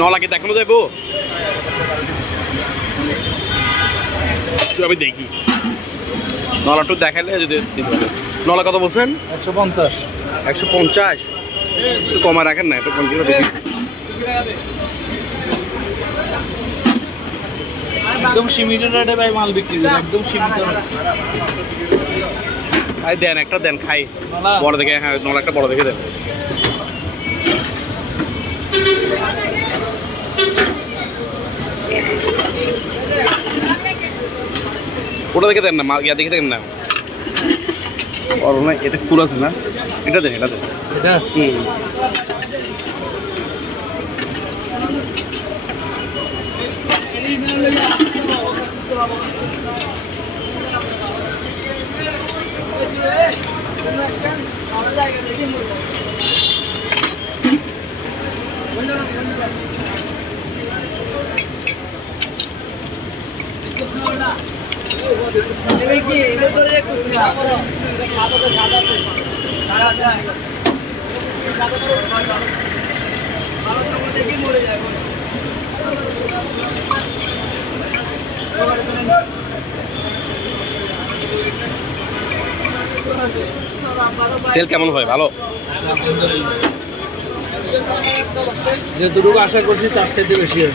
নলা কি দেখানো যাবো? আমি দেখি নলা একটু দেখালে যদি দিতে পারে। নলা কত বলছেন? 150। 150 একটু কমা রাখেন না, একটু 50 দেখি। একদম সীমিত রেটে ভাই মাল বিক্রি করে, একদম সীমিত রেট। আই দেন একটা দেন খাই নলা? বড় দেখে। হ্যাঁ নলা একটা বড় দেখে দেন। ওটা দেখে দেন না, ইয়া দেখে দেন না। না এটা ফুল আছে না, এটা দেন এটা দেন। এটা সেল কেমন হয়? ভালো। যে দুটো আশা করছি তার সাথে বেশি হয়।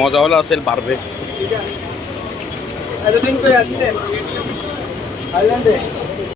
মজা হলে সেল বাড়বে। এতদিন করে আসলেন থাইল্যান্ডে?